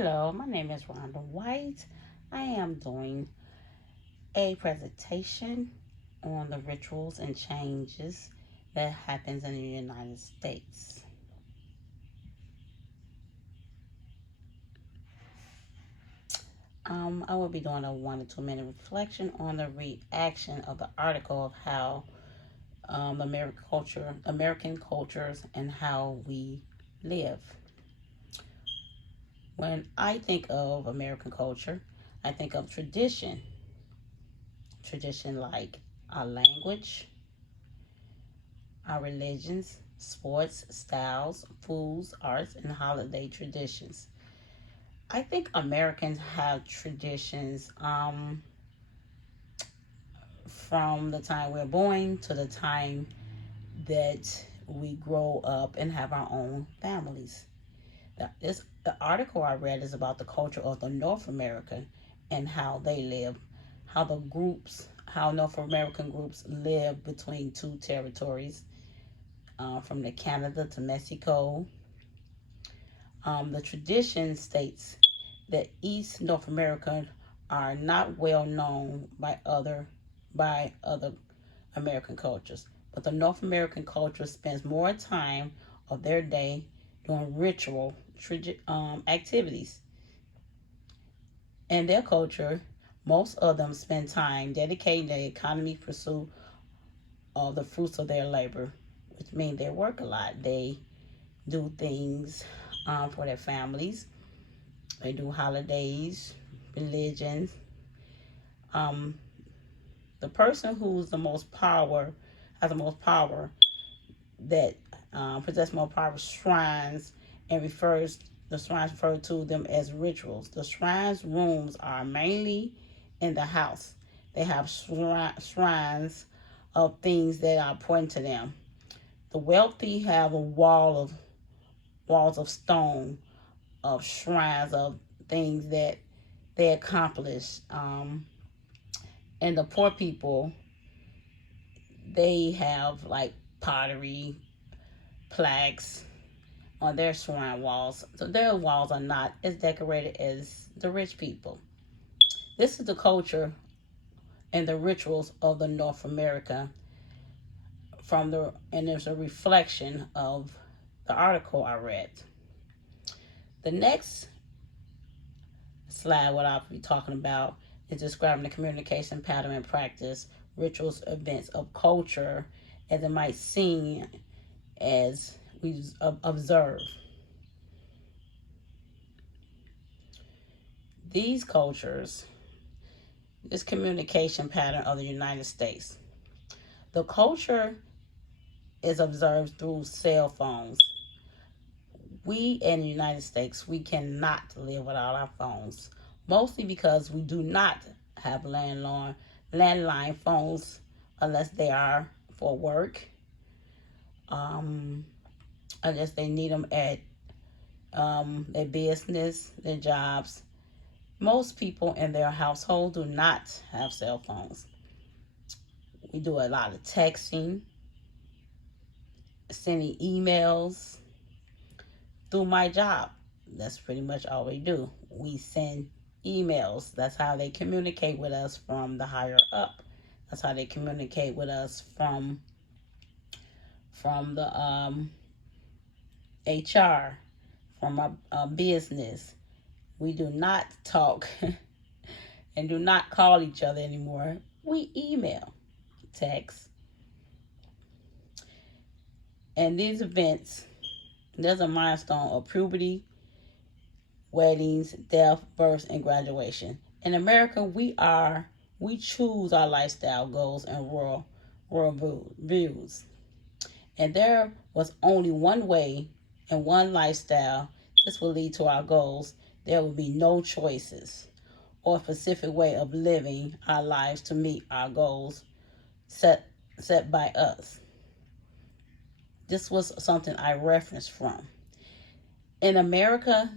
Hello, my name is Rhonda White. I am doing a presentation on the rituals and changes that happens in the United States. I will be doing a 1 to 2 minute reflection on the reaction of the article of how American cultures, and how we live. When I think of American culture, I think of tradition like our language, our religions, sports, styles, foods, arts, and holiday traditions. I think Americans have traditions from the time we're born to the time that we grow up and have our own families. The article I read is about the culture of the North America and how they live, how North American groups live between two territories, from the Canada to Mexico. The tradition states that East North America are not well known by other American cultures, but the North American culture spends more time of their day doing activities. In their culture, most of them spend time dedicating their economy pursuit of the fruits of their labor, which means they work a lot. They do things for their families. They do holidays, religions. Um, the person who's the most power has the most power that possess more power shrines, and refers the shrines refer to them as rituals. The shrines rooms are mainly in the house. They have shrines of things that are important to them. The wealthy have walls of stone, of shrines of things that they accomplished. And the poor people, they have like pottery, plaques on their shrine walls. So their walls are not as decorated as the rich people. This is the culture and the rituals of the North America and there's a reflection of the article I read. The next slide, what I'll be talking about, is describing the communication pattern and practice, rituals, events of culture as it might seem as we observe. These cultures, this communication pattern of the United States, the culture is observed through cell phones. We in the United States, we cannot live without our phones, mostly because we do not have landline phones unless they are for work, um, unless they need them at their business, their jobs. Most people in their household do not have cell phones. We do a lot of texting, sending emails through my job. That's pretty much all we do. We send emails. That's how they communicate with us from the higher up. That's how they communicate with us from the HR, from our business. We do not talk and do not call each other anymore. We email, text, and these events. There's a milestone of puberty, weddings, death, births, and graduation. In America, we choose our lifestyle goals and world views. And there was only one way and one lifestyle. This will lead to our goals. There will be no choices or a specific way of living our lives to meet our goals set by us. This was something I referenced from. In America,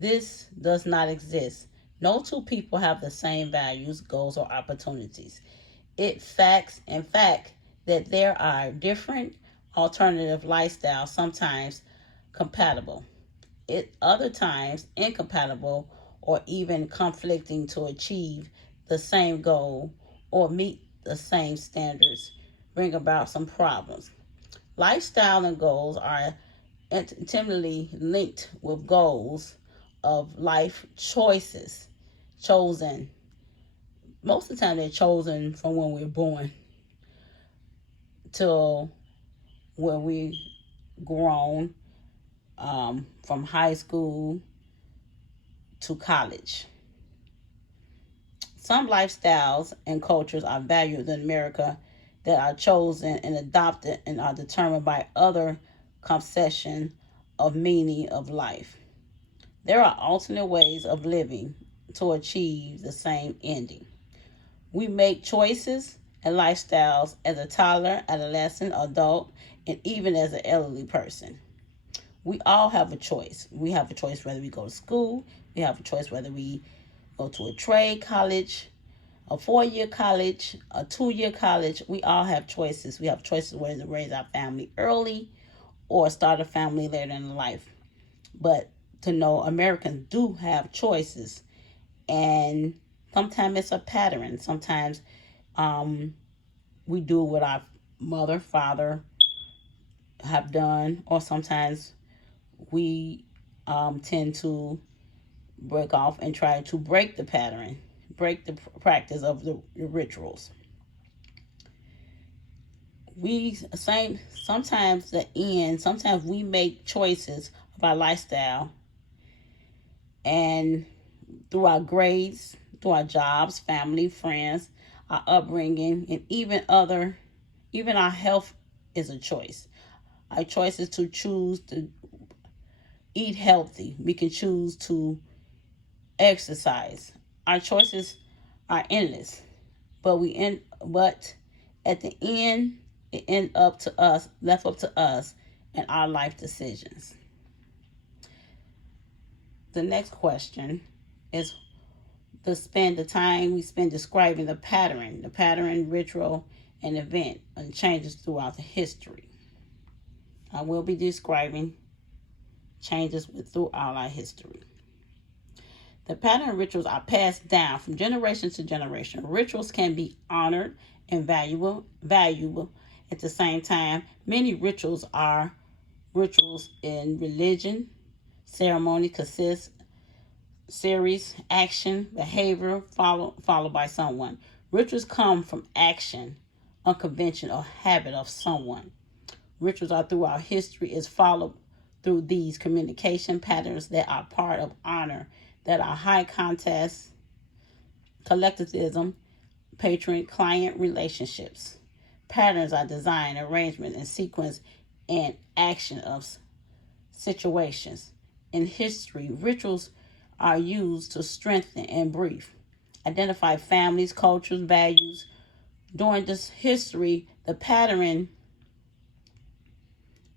this does not exist. No two people have the same values, goals, or opportunities. In fact, that there are different alternative lifestyles, sometimes compatible. it other times incompatible or even conflicting to achieve the same goal or meet the same standards, bring about some problems. Lifestyle and goals are intimately linked with goals of life choices chosen. Most of the time, they're chosen from when we're born till when we grown, from high school to college. Some lifestyles and cultures are valued in America that are chosen and adopted and are determined by other conception of meaning of life. There are alternate ways of living to achieve the same ending. We make choices and lifestyles as a toddler, adolescent, adult, and even as an elderly person. We all have a choice. We have a choice whether we go to school. We have a choice whether we go to a trade college, a 4-year college, a 2-year college. We all have choices. We have choices whether to raise our family early or start a family later in life. But to know Americans do have choices, and sometimes it's a pattern. Sometimes we do what our mother, father have done, or sometimes we tend to break off and try to break the pattern, break the practice of the rituals. We same sometimes the end. Sometimes we make choices of our lifestyle, and through our grades, through our jobs, family, friends, our upbringing, and even our health is a choice. Our choice is to choose to eat healthy. We can choose to exercise. Our choices are endless, but at the end, it end up to us, left up to us, and our life decisions. The next question is to spend the time we spend describing the pattern, ritual, and event, and changes throughout the history. I will be describing changes throughout our history. The pattern and rituals are passed down from generation to generation. Rituals can be honored and valuable. At the same time, many rituals are rituals in religion. Ceremony consists series, action, behavior, followed by someone. Rituals come from action, a convention or habit of someone. Rituals are throughout history is followed through these communication patterns that are part of honor, that are high contest, collectivism, patron-client relationships. Patterns are design, arrangement, and sequence and action of situations. In history, rituals are used to strengthen and brief, identify families, cultures, values. During this history, the pattern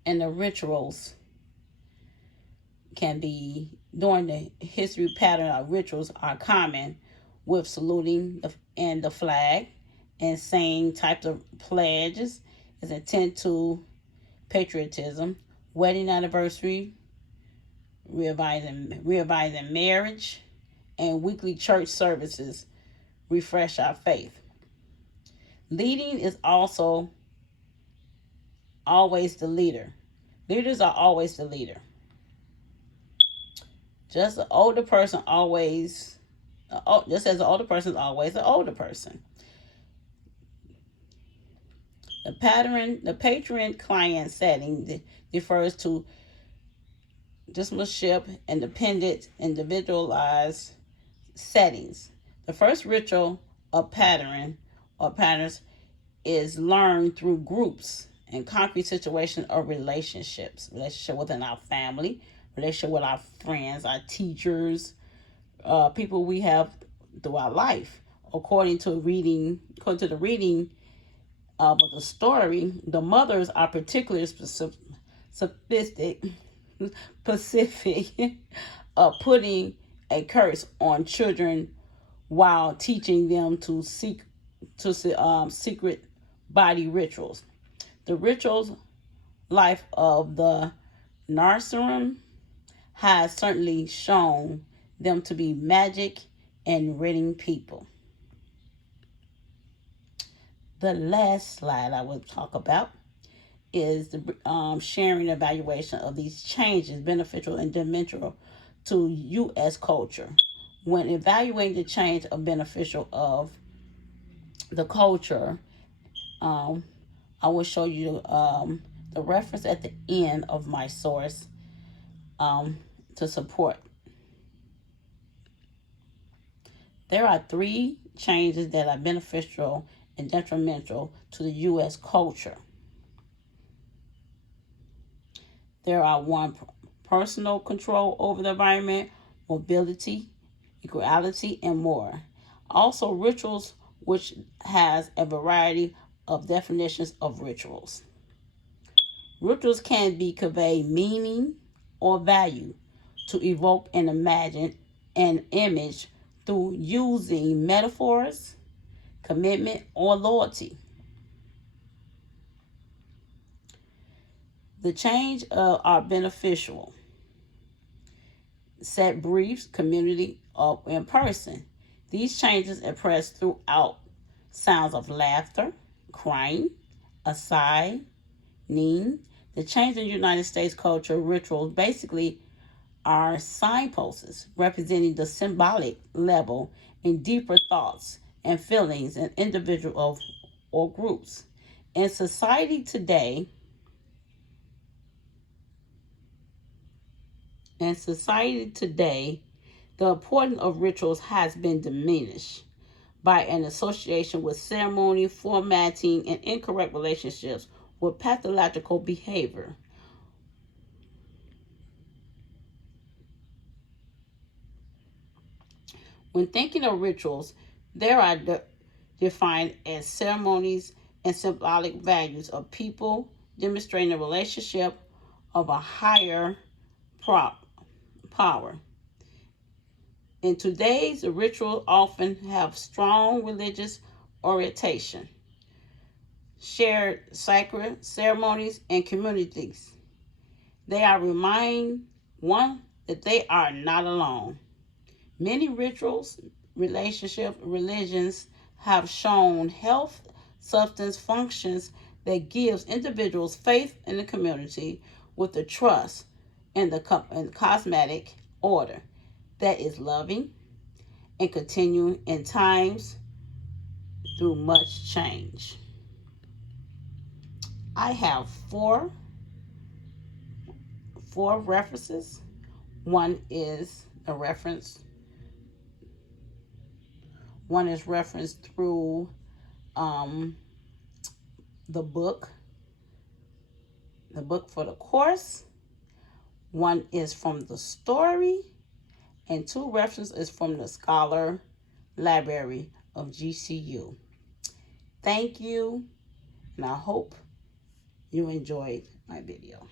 and the rituals can be, during the history pattern of rituals are common with saluting and the flag and saying types of pledges is intent to patriotism, wedding anniversary, revising marriage, and weekly church services refresh our faith. Leading is also always the leader. Leaders are always the leader. Just an older person always, just as an older person is always an older person. The patron-client setting refers to discipleship, independent, individualized settings. The first ritual of patterns is learned through groups and concrete situations or relationship within our family, relationship with our friends, our teachers, people we have throughout life. According to the reading of the story, the mothers are particularly specific putting a curse on children while teaching them to secret body rituals. The rituals life of the Narsarim has certainly shown them to be magic and ridding people. The last slide I will talk about is the sharing evaluation of these changes, beneficial and detrimental to U.S. culture. When evaluating the change of beneficial of the culture, um, I will show you the reference at the end of my source to support. There are three changes that are beneficial and detrimental to the U.S. culture. There are one, personal control over the environment, mobility, equality, and more. Also, rituals, which has a variety of definitions of rituals. Rituals can be convey meaning or value, to evoke and imagine an image through using metaphors, commitment, or loyalty. The change are beneficial. Set briefs, community, or in person. These changes express throughout sounds of laughter, crying, a sigh, ning. The change in United States culture rituals basically are signposts representing the symbolic level in deeper thoughts and feelings in individuals or groups. In society today, the importance of rituals has been diminished by an association with ceremony, formatting, and incorrect relationships with pathological behavior. When thinking of rituals, there are defined as ceremonies and symbolic values of people demonstrating a relationship of a higher power. In today's, rituals often have strong religious orientation, shared sacred ceremonies, and communities. They are remind one that they are not alone. Many rituals, relationships, religions have shown health substance functions that gives individuals faith in the community with the trust in the cosmetic order that is loving and continuing in times through much change. I have four references. One is a reference. One is referenced through the book for the course. One is from the story, and two references from the Scholar Library of GCU. Thank you, and I hope you enjoyed my video.